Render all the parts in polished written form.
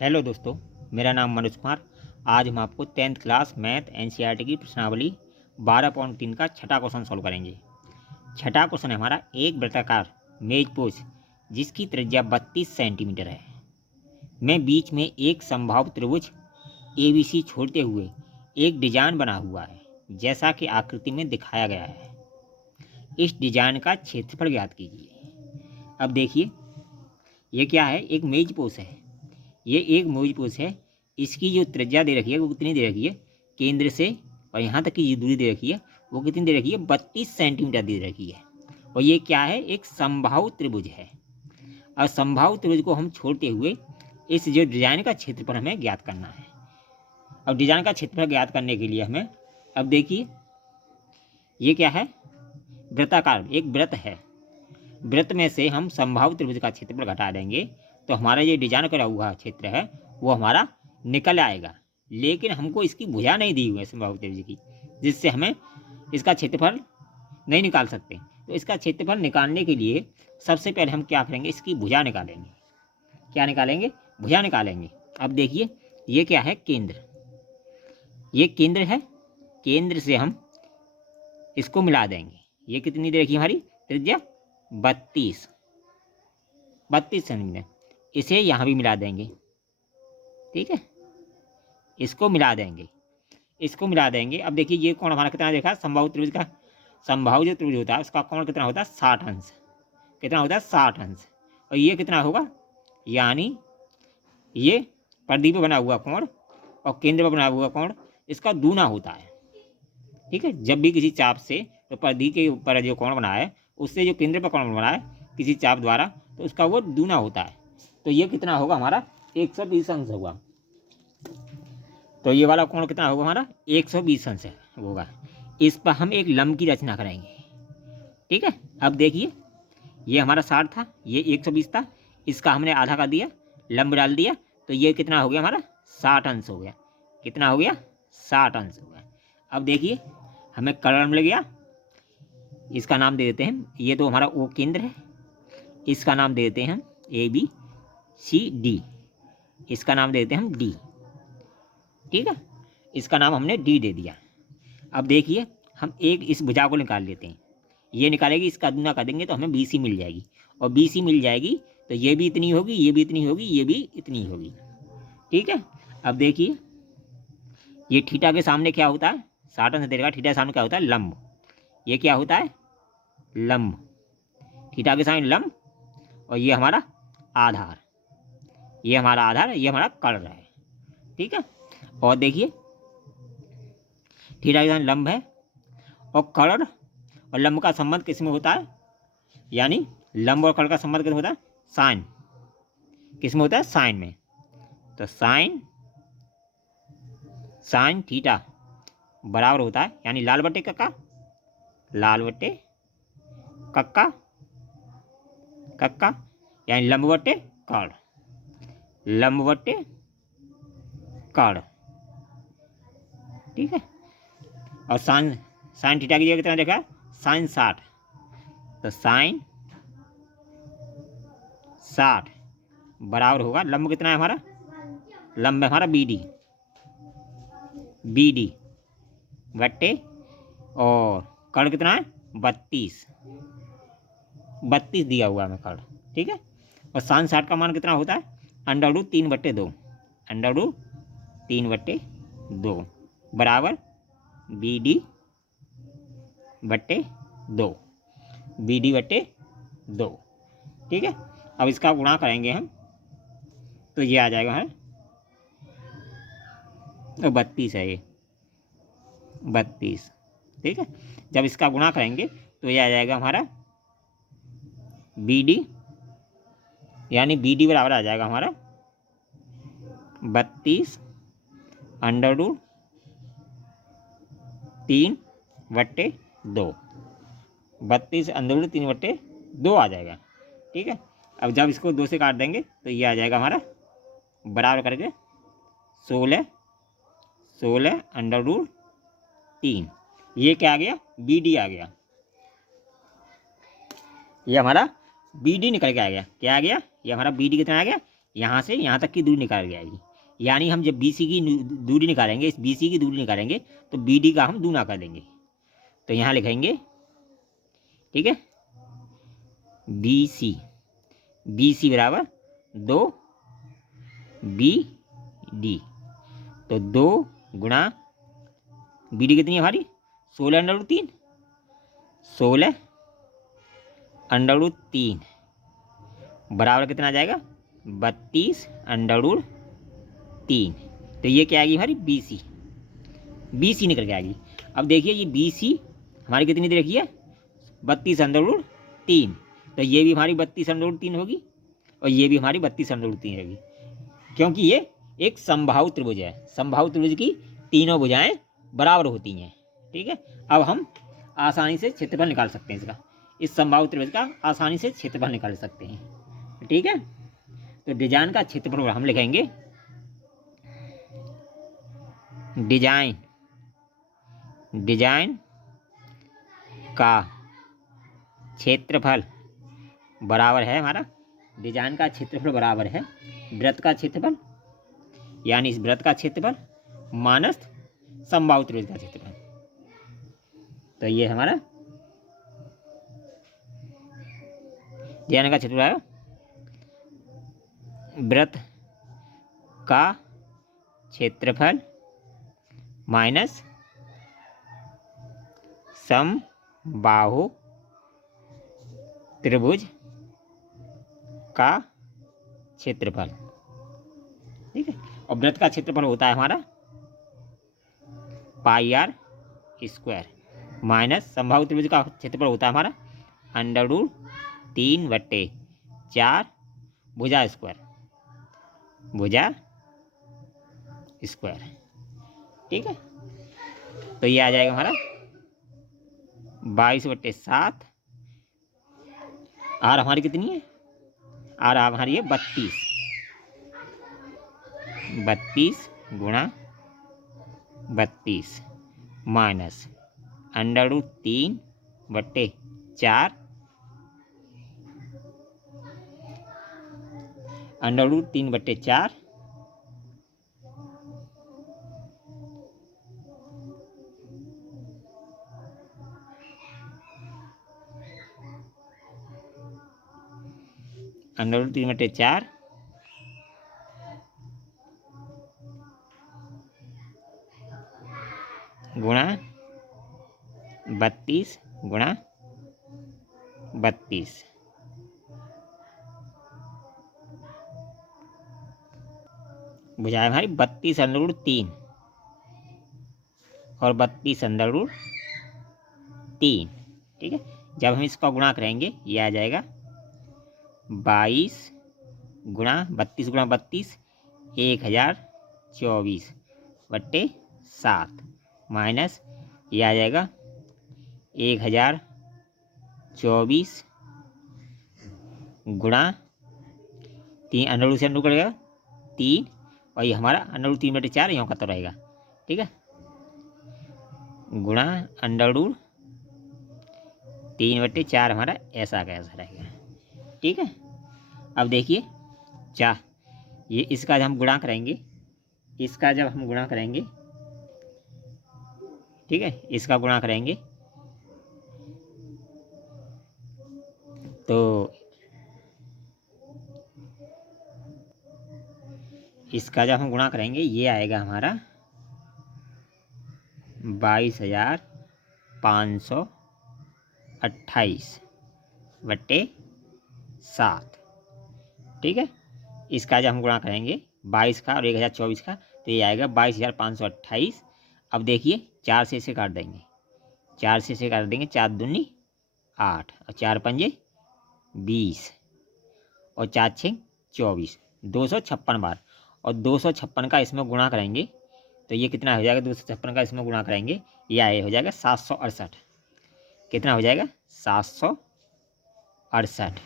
Hello दोस्तों, मेरा नाम मनोज कुमार। आज हम आपको 10th क्लास मैथ एनसीईआरटी की प्रश्नावली 12.3 का छठा क्वेश्चन सॉल्व करेंगे। छठा क्वेश्चन है हमारा, एक वृत्ताकार मेज पोज जिसकी त्रिज्या 32 सेंटीमीटर है में बीच में एक समबाहु त्रिभुज एबीसी छोड़ते हुए एक डिजाइन बना हुआ है जैसा कि आकृति में दिखाया गया है। इस डिजाइन का क्षेत्रफल ज्ञात कीजिए। अब देखिए, ये क्या है, एक मेज पोज है। ये एक मेज पोज है। इसकी जो त्रिज्या दे रखी है वो कितनी दे रखी है, केंद्र से और यहाँ तक की जो दूरी दे रखी है वो कितनी दे रखी है, 32 सेंटीमीटर दे रखी है। और ये क्या है, एक समबाहु त्रिभुज है। और समबाहु त्रिभुज को हम छोड़ते हुए इस जो डिजाइन का क्षेत्रफल हमें ज्ञात करना है। अब डिजाइन का क्षेत्रफल ज्ञात करने के लिए हमें, अब देखिए ये क्या है, वृत्ताकार एक वृत्त है। वृत्त में से हम समबाहु त्रिभुज का क्षेत्रफल घटा देंगे तो हमारा ये डिजाइन करा हुआ क्षेत्र है वो हमारा निकल आएगा। लेकिन हमको इसकी भुजा नहीं दी हुई है समबाहु त्रिभुज की, जिससे हमें इसका क्षेत्रफल नहीं निकाल सकते। तो इसका क्षेत्रफल निकालने के लिए सबसे पहले हम क्या करेंगे, इसकी भुजा निकालेंगे। क्या निकालेंगे, भुजा निकालेंगे। अब देखिए ये क्या है, केंद्र। ये केंद्र है। केंद्र से हम इसको मिला देंगे। ये कितनी दे रखी है हमारी त्रिज्या, 32 सेंटीमीटर। इसे यहाँ भी मिला देंगे, ठीक है, इसको मिला देंगे, इसको मिला देंगे। अब देखिए ये कोण हमारा कितना देखा, समबाहु त्रिभुज का, समबाहु जो त्रिभुज होता है उसका कोण कितना होता है, 60 अंश। कितना होता है, 60 अंश। और ये कितना होगा, यानी ये परिधि पर बना हुआ कोण और केंद्र पर बना हुआ कोण इसका दूना होता है। ठीक है, जब भी किसी चाप से तो परिधि के ऊपर जो कोण बना है उससे जो केंद्र पर कोण बना है किसी चाप द्वारा तो उसका वो दूना होता है। तो ये कितना होगा हमारा, 120 अंश होगा। तो ये वाला कोण कितना होगा हमारा, 120 अंश होगा। इस पर हम एक लंब की रचना करेंगे। ठीक है, अब देखिए ये हमारा 60 था, ये 120 था, इसका हमने आधा कर दिया, लंब डाल दिया, तो ये कितना हो गया हमारा, 60 अंश हो गया। कितना हो गया, 60 अंश हो गया। अब देखिए हमें कर्ण मिल गया, इसका नाम दे देते हैं, ये तो हमारा ओ केंद्र है, इसका नाम दे देते हैं हम ABCD, इसका नाम दे देते हैं हम D। ठीक है, इसका नाम हमने D दे दिया। अब देखिए हम एक इस भुजा को निकाल लेते हैं। ये निकालेगी, इसका दूना कर देंगे तो हमें BC मिल जाएगी। और BC मिल जाएगी तो ये भी इतनी होगी, ये भी इतनी होगी, ये भी इतनी होगी। ठीक है, अब देखिए ये थीटा के सामने क्या होता है, 60 अंश देगा, थीटा के सामने क्या होता है, लंब। ये क्या होता है, लंब। थीटा के सामने लंब और ये हमारा आधार, ये हमारा आधार, ये हमारा कर्ण है। ठीक है, और देखिए थीटा के सामने लंब है और कर्ण और लंब का संबंध किस में होता है, यानी लंब और कर्ण का संबंध किस में होता है, साइन। किस में होता है, साइन में। तो साइन थीटा बराबर होता है, यानी लाल बट्टे कक्का, लाल बट्टे कक्का, कक्का, यानी लंब बट्टे कर्ण, लंब बट्टे कर्ण। ठीक है, और साइन थीटा की जगह कितना देखा, साइन 60। तो साइन 60 बराबर होगा, लंब कितना है हमारा, लंब है हमारा BD बट्टे, और कर्ण कितना है, 32 दिया हुआ है हमें कर्ण। ठीक है, और साइन 60 का मान कितना होता है, √3/2, √3/2 बराबर BD/2, BD/2। ठीक है, अब इसका गुणा करेंगे हम तो ये आ जाएगा है, तो 32 है ये, 32। ठीक है, जब इसका गुणा करेंगे तो ये आ जाएगा हमारा BD, यानी BD बराबर आ जाएगा हमारा 32 √3/2, 32 √3/2 आ जाएगा। ठीक है, अब जब इसको 2 से काट देंगे तो ये आ जाएगा हमारा बराबर करके 16 √3। ये क्या आ गया, BD आ गया। ये हमारा BD निकल के आ गया। क्या आ गया, ये हमारा BD कितना आ गया, यहाँ से यहाँ तक की दूरी निकाल जाएगी। यानी हम जब BC की दूरी निकालेंगे, इस BC की दूरी निकालेंगे तो BD का हम दूना कर देंगे। तो यहाँ लिखेंगे, ठीक है, BC बराबर 2 BD। तो 2 गुणा BD कितनी है हमारी 16√3, 16√3 बराबर कितना आ जाएगा 32√3। तो ये क्या आएगी हमारी BC निकल के आएगी। अब देखिए ये BC हमारी कितनी दे रखी है 32√3। तो ये भी हमारी 32√3 होगी और ये भी हमारी 32√3 होगी, क्योंकि ये एक समबाहु त्रिभुज है। समबाहु त्रिभुज की तीनों भुजाएं बराबर होती हैं। ठीक है, अब हम आसानी से क्षेत्रफल निकाल सकते हैं इसका, इस समबाहु त्रिभुज का आसानी से क्षेत्रफल निकाल सकते हैं। ठीक है, तो डिजाइन का क्षेत्रफल हम लिखेंगे, डिजाइन का क्षेत्रफल बराबर है हमारा, डिजाइन का क्षेत्रफल बराबर है वृत्त का क्षेत्रफल, यानी इस वृत्त का क्षेत्रफल माइनस समबाहु त्रिभुज का क्षेत्रफल। तो ये हमारा डिजाइन का क्षेत्रफल है वृत्त का क्षेत्रफल माइनस समबाहु त्रिभुज का क्षेत्रफल। ठीक है, और वृत्त का क्षेत्रफल होता है हमारा πr² माइनस समबाहु त्रिभुज का क्षेत्रफल होता है हमारा √3/4 भुजा स्क्वायर। ठीक है, तो ये आ जाएगा हमारा 22/7। आर हमारी कितनी है, आर हमारी है 32 गुणा 32 माइनस √3/4 √3/4 √3/4 गुणा 32 गुणा 32 भुजाएं हमारी 32√3 और 32√3। ठीक है, जब हम इसका गुणा करेंगे ये आ जाएगा 22 गुणा 32 गुणा 32 1024/7 माइनस ये आ जाएगा 1024 गुणा 3 अंडर से अंडर करेगा 3 और ये हमारा √3/4 यहाँ का तो रहेगा। ठीक है, गुणा √3/4 हमारा ऐसा का ऐसा रहेगा। ठीक है, अब देखिए ये इसका जब हम गुणा करेंगे, इसका जब हम गुणा करेंगे, ठीक है, इसका गुणा करेंगे तो इसका जब हम गुणा करेंगे ये आएगा हमारा 22,528/7। ठीक है, इसका जब हम गुणा करेंगे 22 का और 1024 का तो ये आएगा 22,528। अब देखिए 4 से इसे काट देंगे, 4 से इसे काट देंगे, 4 दूनी 8 और 4 पंजे 20 और 4 6 24, 256 बार। और 256 का इसमें गुणा करेंगे तो ये कितना हो जाएगा, 256 का इसमें गुणा करेंगे ये हो जाएगा 768। कितना हो जाएगा 768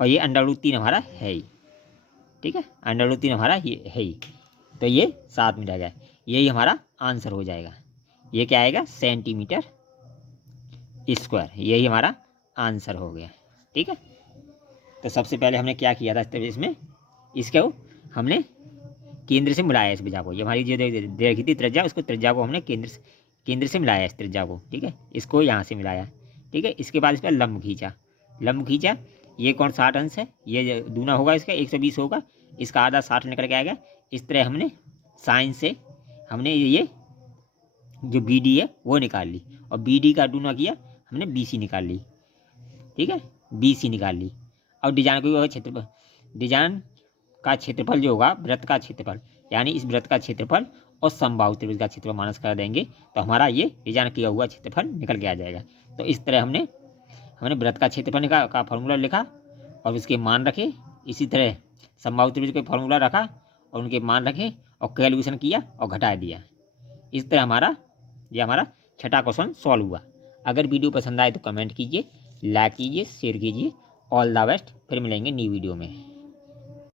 और ये √3 हमारा है ही। ठीक है, √3 हमारा ये है ही, तो ये 7 मीटर जाए, यही हमारा आंसर हो जाएगा। ये क्या आएगा सेंटीमीटर स्क्वायर, यही हमारा आंसर हो गया। ठीक है, तो सबसे पहले हमने क्या किया था इसमें इसको हमने केंद्र से मिलाया इस भुजा को। ये हमारी जो दे रखी थी त्रिज्या, उसको त्रिज्या को हमने केंद्र से मिलाया इस त्रिज्या को, ठीक है। इसको यहाँ से मिलाया, ठीक है। इसके बाद इस पर लंब खींचा, लंब खींचा। ये कौन 60 अंश है, ये दूना होगा इसका 120 होगा, इसका आधा 60 निकल के आएगा। इस तरह हमने साइन से हमने ये जो बी डी है वो निकाल ली, और बी डी का दूना किया हमने बी सी निकाल ली, ठीक है, बी सी निकाल ली। और डिजाइन को क्षेत्रफल, डिजाइन का क्षेत्रफल जो होगा वृत्त का क्षेत्रफल, यानी इस वृत्त का क्षेत्रफल और समबाहु त्रिभुज का क्षेत्रफल माइनस कर देंगे तो हमारा ये डिजाइन किया हुआ क्षेत्रफल निकल के आ जाएगा। तो इस तरह हमने वृत्त का क्षेत्रफल का फॉर्मूला लिखा और उसके मान रखे। इसी तरह समबाहु त्रिभुज का फॉर्मूला रखा और उनके मान रखे और कैलकुलेशन किया और घटा दिया। इस तरह हमारा छठा क्वेश्चन सॉल्व हुआ। अगर वीडियो पसंद आए तो कमेंट कीजिए, लाइक कीजिए, शेयर कीजिए। All the best. फिर मिलेंगे न्यू वीडियो में।